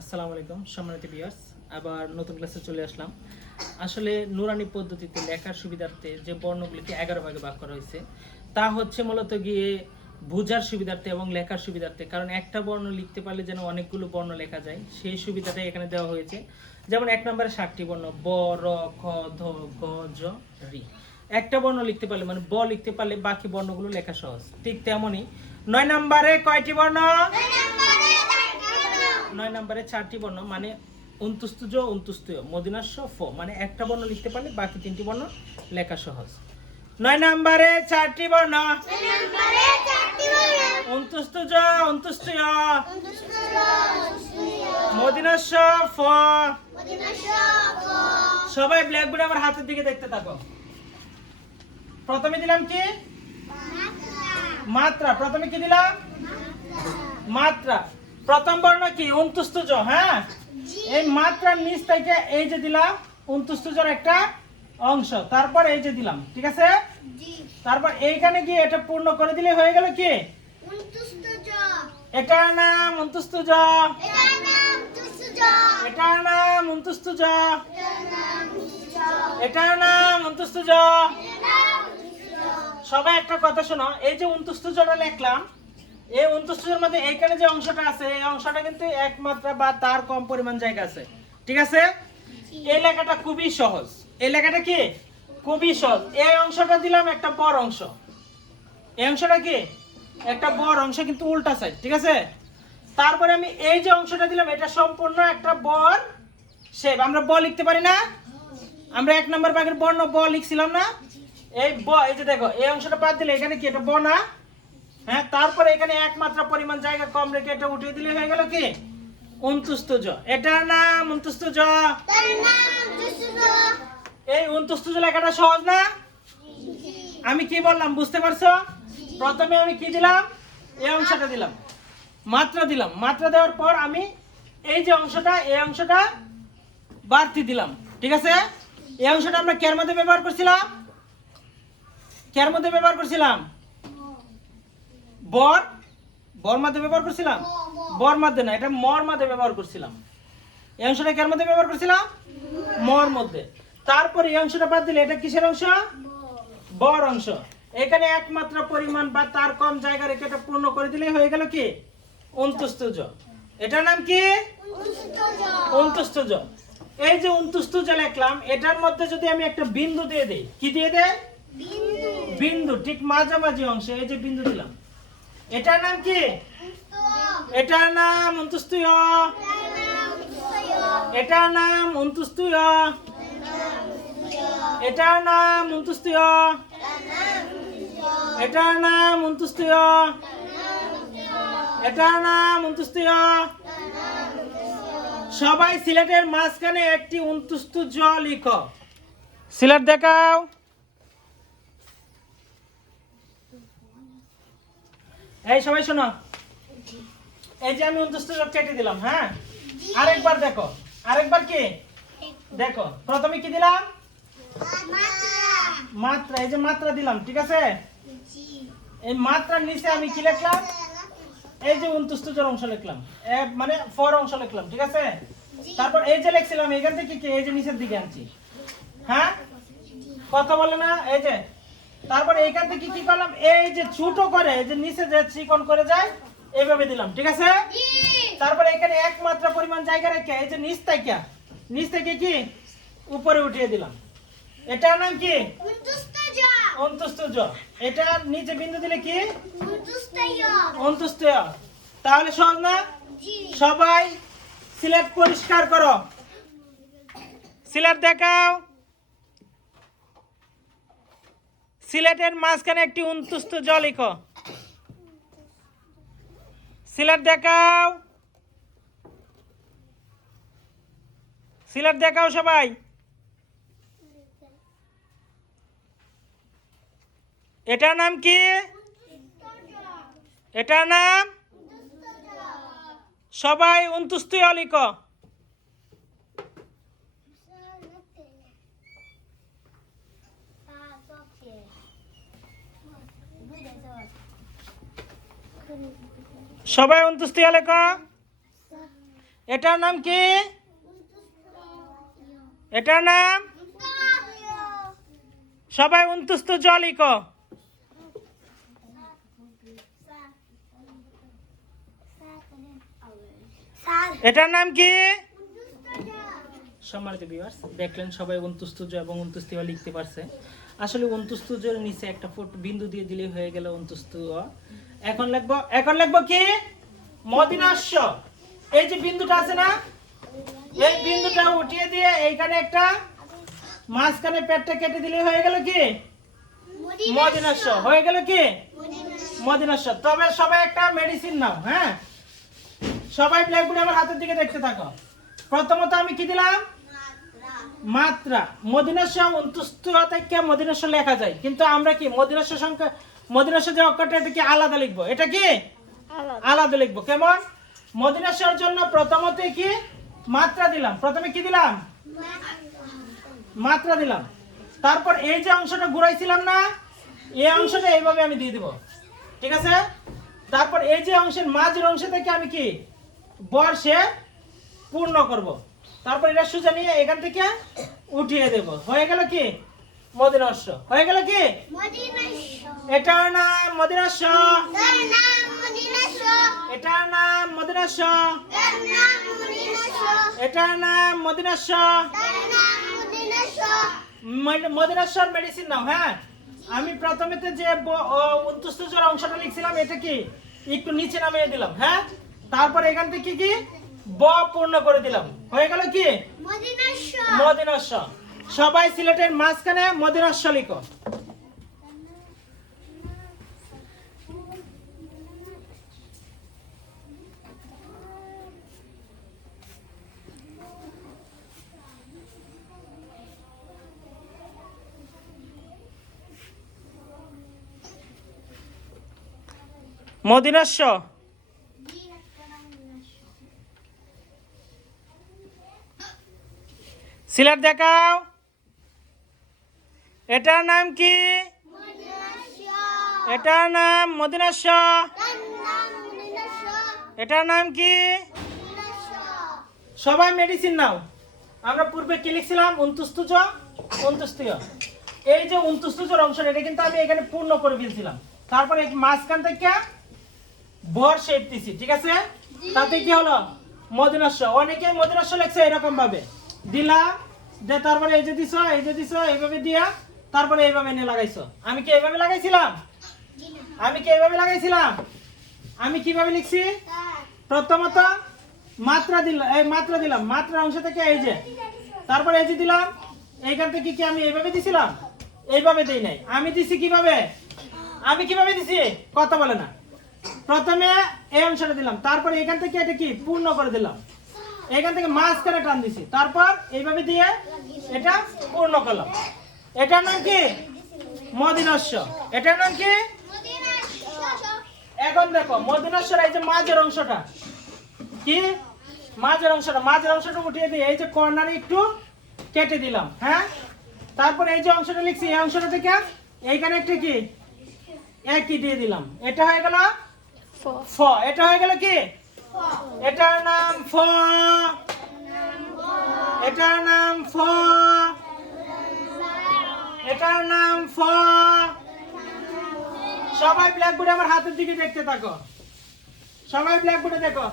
আসসালামু আলাইকুম সম্মানিত ভিউয়ার্স, আবার নতুন ক্লাসে চলে আসলাম। আসলে নুরানি পদ্ধতিতে লেখার সুবিধার্থে যে বর্ণগুলিকে 11 ভাগে ভাগ করা হয়েছে তা হচ্ছে মূলত গিয়ে বোঝার সুবিধার্থে এবং লেখার সুবিধার্থে, কারণ একটা বর্ণ লিখতে পারলে যেন অনেকগুলো বর্ণ লেখা যায় সেই সুবিধাটাই এখানে দেওয়া হয়েছে। যেমন 1 নম্বরে 7টি বর্ণ ব, র, খ, ধ, গ, জ, রি। একটা বর্ণ লিখতে পারলে মানে ব লিখতে পারলে বাকি বর্ণগুলো লেখা সহজ। ঠিক তেমনই 9 নম্বরে কয়টি বর্ণ? 9 নম্বরে 4টি বর্ণ মানে অন্তুস্তুজ অন্তুস্তুয় মদিনাস্য ফ, মানে একটা বর্ণ লিখতে পারলে বাকি 3টি বর্ণ লেখা সহজ। 9 নম্বরে 4টি বর্ণ অন্তুস্তুজ অন্তুস্তুয় মদিনাস্য ফ। সবাই ব্ল্যাকবোর্ডে আমার হাতের দিকে দেখতে থাকো। প্রথমে দিলাম কি মাত্রা। প্রথমে কি দিলাম মাত্রা। প্রথম বর্ণ কি অন্তুস্তুজ। হ্যাঁ, এই মাত্রার নিচ থেকে এই যে দিলাম অন্তুস্তুজের একটা অংশ, তারপর এই যে দিলাম, ঠিক আছে। তারপর এইখানে গিয়ে এটা পূর্ণ করে দিলে হয়ে গেল কি এটার নাম অন্তুস্তুজ, এটার নাম অন্তুস্তুজ, এটার নাম অন্তুস্তুজ। সবাই একটা কথা শোনো, এই যে অন্তুস্তুজটা লিখলাম, এই অন্তুস্তুজের মধ্যে এইখানে যে অংশটা আছে এই অংশটা কিন্তু এক মাত্রা বা তার কম পরিমাণ জায়গা আছে, ঠিক আছে। এই লেখাটা খুবই সহজ। এই লেখাটা কি খুবই সহজ। এই অংশটা দিলাম একটা বড় অংশ, এই অংশটা কি একটা বড় অংশ কিন্তু উল্টা সাইড, ঠিক আছে। তারপরে আমি এই যে অংশটা দিলাম এটা সম্পূর্ণ একটা বর শেপ। আমরা ব লিখতে পারি না? আমরা 1 নম্বর ভাগের বর্ণ ব লিখছিলাম না? এই ব, এই যে দেখো এই অংশটা বাদ দিলে এখানে কি এটা ব না? হ্যাঁ, তারপরে এখানে একমাত্রা পরিমাণ জায়গা কম রেখে এটা উঠিয়ে দিলে হয়ে গেল কি অন্তুস্তুজ। এটার নাম অন্তুস্তুজ। এই অন্তুস্তুজ লেখাটা সহজ না? আমি কি বললাম বুঝতে পারছো? প্রথমে আমি কি দিলাম এই অংশটা দিলাম, মাত্রা দিলাম। মাত্রা দেওয়ার পর আমি এই যে অংশটা এই অংশটা বাড়তি দিলাম, ঠিক আছে। এই অংশটা আমরা কের মধ্যে ব্যবহার করছিলাম? কের মধ্যে ব্যবহার করছিলাম? বর বর মধ্যে ব্যবহার করছিলাম? বর মধ্যে না, এটা মর মধ্যে ব্যবহার করছিলাম। এই অংশটা কার মধ্যে ব্যবহার করছিলাম? মর মধ্যে। তারপর এই অংশটা বাদ দিলে এটা কিসের অংশ? বর অংশ। এখানে একমাত্র পরিমাণ বা তার কম জায়গা রেখে এটা পূর্ণ করে দিলে হয়ে গেল কি অন্তুস্তুজ। এটার নাম কি অন্তুস্তুজ। এই যে অন্তুস্তুজ লিখলাম এটার মধ্যে যদি আমি একটা বিন্দু দিয়ে দেই, কি দিয়ে দেই? বিন্দু। ঠিক মাঝামাঝি অংশে এই যে বিন্দু দিলাম, এটার নাম কি? এটার নাম অন্তুস্তুয়। এটার নাম অন্তুস্তুয়। এটার নাম অন্তুস্তুয়। এটার নাম অন্তুস্তুয়। এটার নাম অন্তুস্তুয়। সবাই সিলেটের মাঝখানে একটি অন্তুস্তুজ লিখো। সিলেট দেখাও। এই সবাই শোনো, এই যে আমি অন্তুস্তুজ কেটে দিলাম। হ্যাঁ, আরেকবার দেখো। আরেকবার কি দেখো। প্রথমে কি দিলাম মাত্রা। এই যে মাত্রা দিলাম, ঠিক আছে। এই মাত্রার নিচে আমি কি লিখলাম? এই যে অন্তুস্তুজের অংশ লিখলাম, মানে ফর অংশ লিখলাম, ঠিক আছে। তারপর এই যে লিখছিলাম এখান থেকে কি এই যে নিচের দিকে আনছি। হ্যাঁ, কথা বলে না? এই যে তারপর এইখান থেকে কি করলাম? এই যে ছোট করে এই যে নিচে যে চিকন করে যায় এইভাবে দিলাম, ঠিক আছে। তারপর এখানে একমাত্র পরিমাণ জায়গা রেখে এই যে নিচ থেকে কি উপরে উঠিয়ে দিলাম। এটার নাম কি অন্তুস্তুজ। এটা নিচে বিন্দু দিলে কি অন্তুস্তুয়। তাহলে সহজ না? সবাই সিলেট পরিষ্কার করো। সিলেট দেখাও। সিলেটের মাঝখানে একটি অন্তুস্তুজ লিখো। সিলেট দেখাও। সিলেট দেখাও সবাই। এটার নাম কি? এটার নাম সবাই অন্তুস্তুয় লিখো। সবাই অন্তুস্তুয় লেখো। এটার নাম কি? এটার নাম সবাই উনতুস্ত জ লিখো। এটার নাম কি? সম্মানিত ভিউয়ার্স, দেখলেন সবাই উনতুস্তুজ এবং উনতুস্তিবা লিখতে পারছে। আসলে উনতুস্তুজের নিচে একটা বিন্দু দিয়ে দিলেই হয়ে গেল উনতুস্তু। এখন লিখবো কি? মদিনাস্য। এই যে বিন্দুটা আছে না, এই বিন্দুটা উঠিয়ে দিয়ে এইখানে একটা মাঝখানে পেটটা কেটে দিলেই হয়ে গেল কি? মদিনাস্য। হয়ে গেল কি? মদিনাস্য। তবে সবাই একটা মেডিসিন নাও। হ্যাঁ, সবাই ব্ল্যাকবোর্ডে আমার হাতের দিকে দেখতে থাকো। প্রথমত আমি কি দিলাম? মাত্রা। মদিনাস্য উনতুস্ত থেকে মদিনাস্য লেখা যায়, কিন্তু আমরা কি মদিনাস্য সংখ্যা, মদিনাস্য যে অক্ষরটা এটা কি আলাদা লিখবো? এটা কি আলাদা লিখবো? কেমন? মদিনাস্যর জন্য প্রথমত কি মাত্রা দিলাম। প্রথমে কি দিলাম? মাত্রা দিলাম। তারপর এই যে অংশটা ঘুরাইছিলাম না, এই অংশটা এইভাবে আমি দিয়ে দিব। ঠিক আছে? তারপর এই যে অংশের মাঝের অংশ থেকে আমি কি বর্ষে পূর্ণ করব। তারপর এটা সোজা নিয়ে এখান থেকে উঠিয়ে দেব। হয়ে গেল কি? মদিনাস্য। হয়ে গেল কি? এটার নাম মদিনাস্য। এটার নাম মদিনাস্য। এটার নাম মদিনাস্য। মদিনাস্যর মেডিসিন নাও। হ্যাঁ, আমি প্রথমেতে যে উনতুস্তুজের অংশটা লিখছিলাম এটা কি একটু নিচে নামিয়ে দিলাম। হ্যাঁ, তারপর এখান থেকে কি ব পূর্ণ করে দিলাম। হয়ে গেল কি? মদিনাস্য। সবাই সিলেটের মাঝখানে মদিনাস্য লিখো। মদিনাস্য। সিলেট দেখাও। এটার নাম কি? এটার নাম মদিনাস্য। এটার নাম কি? সবাই মেডিসিন নাও। আমরা পূর্বে কি লিখছিলাম? উনতুস্তুজ, উনতুস্তীয়। এই যে উনতুস্তুজের অংশটা এটা কিন্তু আমি এখানে পূর্ণ করে ফেলছিলাম। তারপরে মাঝখান থেকে বর শেপ দিছি। ঠিক আছে? তাতে কি হলো? মদিনাস্য। অনেকে মদিনাস্য লেখছে এরকম ভাবে দিলা, যে তারপরে এই যে দিছো, এই যে দিছো, এইভাবে দিয়া তারপরে এইভাবে নিয়ে লাগাইছো। আমি কি এইভাবে লাগাইছিলাম? আমি কি এইভাবে লাগাইছিলাম? আমি কিভাবে লিখছি? প্রথমত মাত্রা দিলাম, এই মাত্রা দিলাম, মাত্রা অংশ থেকে এই যে, তারপরে এই যে দিলাম, এইখান থেকে কি আমি এইভাবে দিছিলাম? এইভাবে দেই নাই। আমি দিছি কিভাবে? আমি কিভাবে দিছি? কথা বলে না। প্রথমে এই অংশটা দিলাম, তারপরে এখান থেকে এটা কি পূর্ণ করে দিলাম, এখান থেকে মাঝখানে টান দিছি, তারপর এইভাবে দিয়ে এটা পূর্ণ করলাম। এটার নাম কি? মদিনাস্য। এটার নাম কি? এখন দেখো মদিনাস্যর এই যে মাঝের অংশটা কি, মাঝের অংশটা উঠিয়ে দিয়ে এই যে কর্নারে একটু কেটে দিলাম। হ্যাঁ, তারপর এই যে অংশটা লিখছি এই অংশটা থেকে এইখানে একটা কি একই দিয়ে দিলাম। এটা হয়ে গেল ফ। এটা হয়ে গেল কি? এটার নাম ফ। এটার নাম ফ। এটার নাম ফ। সবাই ব্ল্যাকবোর্ডে আমার হাতের দিকে দেখতে থাকো। সবাই ব্ল্যাকবোর্ডে দেখো।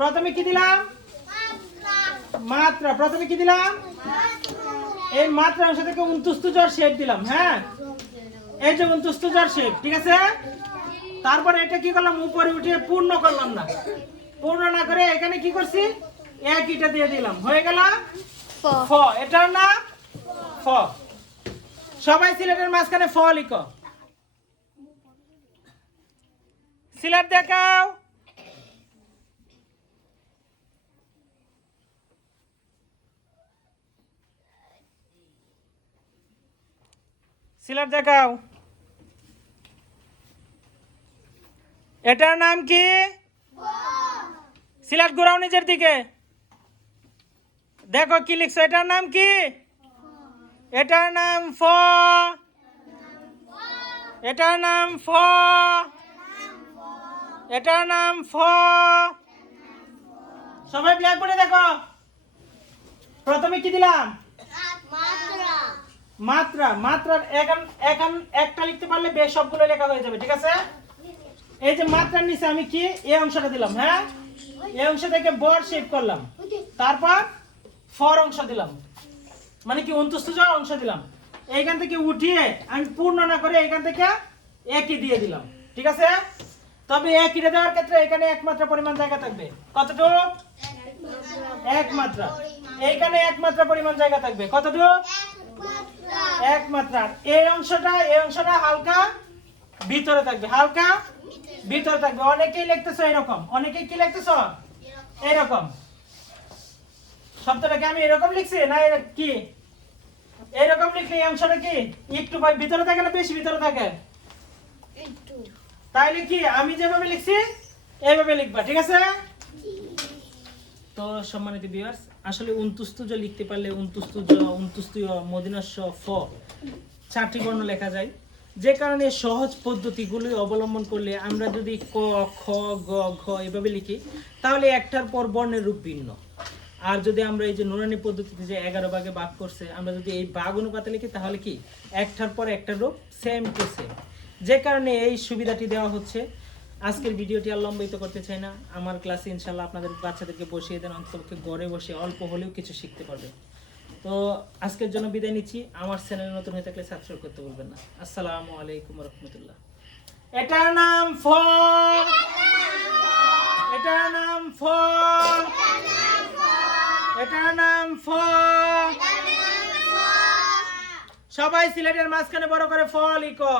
প্রথমে কি দিলাম? মাত্রা। প্রথমে কি দিলাম? এই মাত্রা অংশ থেকে উনতুস্তুজর শেপ দিলাম। হ্যাঁ, এই যে উনতুস্তুজর শেপ। ঠিক আছে? তারপর এটা কি করলাম? উপরে উঠিয়ে পূর্ণ করলাম না। পূর্ণ না করে এখানে কি করছি? এক ইটা দিয়ে দিলাম। হয়ে গেল ফ। এটার নাম ফ। সবাই সিলেটের মাঝখানে ফ লিখো। সিলেট দেখাও। সিলেট দেখাও। এটার নাম কি? সিলেট ঘুরাও নিজের দিকে, দেখো কি লিখছো। এটার নাম কি? এটার নাম ফ। এটার নাম ফ। এটার নাম ফ। সবাই ব্ল্যাকবোর্ডে দেখো। প্রথমে কি দিলাম? মাত্রা। মাত্রার এখন একটা লিখতে পারলে বেশ সবগুলো লেখা হয়ে যাবে, ঠিক আছে? এই যে মাত্রার নিচে আমি কি এই অংশটা দিলাম, হ্যাঁ? এই অংশ থেকে বর শেপ করলাম, তারপর ফর অংশ দিলাম, মানে কি অন্তস্থ অংশ দিলাম। এইখান থেকে উঠিয়ে আমি পূর্ণ না করে এইখান থেকে একই দিয়ে দিলাম, ঠিক আছে? তবে একইটা দেওয়ার ক্ষেত্রে এখানে একমাত্রা পরিমাণ জায়গা থাকবে। কতটুকু? এক মাত্রা। এইখানে একমাত্রা পরিমাণ জায়গা থাকবে। কতটুকু? এক মাত্রা। এই অংশটা হালকা ভিতরে থাকবে, হালকা ভিতরে থাকবে। অনেকেই লিখতেছো এরকম, অনেকেই কি লিখতেছো এরকম। শব্দটাকে আমি এরকম লিখছি না কি এরকম লিখলে এই অংশটা কি একটু ভিতরে থাকে না বেশি ভিতরে থাকে? তাইলে কি আমি যেভাবে লিখছি এইভাবে লিখবা, ঠিক আছে? তো সম্মানিত ভিউয়ার্স, আসলে উনতুস্তুজ লিখতে পারলে উনতুস্তুজ মদিনাস্য ফ 4টি বর্ণ লেখা যায়। যে কারণে সহজ পদ্ধতিগুলি অবলম্বন করলে আমরা যদি ক, খ, গ, ঘ এভাবে লিখি তাহলে একটার পর বর্ণের রূপ ভিন্ন। আর যদি আমরা এই যে নুরানি পদ্ধতিতে যে 11 ভাগে ভাগ করছে, আমরা যদি এই ভাগ অনুপাতে লিখি তাহলে কি একটার পর একটা রূপ সেম টু সেম। যে কারণে এই সুবিধাটি দেওয়া হচ্ছে। আজকের ভিডিওটি আর লম্বিত করতে চাই না। আমার ক্লাসে ইনশাল্লাহ আপনাদের বাচ্চাদেরকে বসিয়ে দেন, অন্ততপক্ষে ঘরে বসে অল্প হলেও কিছু শিখতে পারবে। তো আজকের জন্য বিদায় নিচ্ছি। আমার চ্যানেলে নতুন হয়ে থাকলে সাবস্ক্রাইব করতে ভুলবেন না। আসসালামু আলাইকুম রহমতুল্লাহ। এটার নাম ফ, এটার নাম ফ, এটার নাম ফ। সবাই সিলেটের মাঝখানে বড় করে ফ লিখো।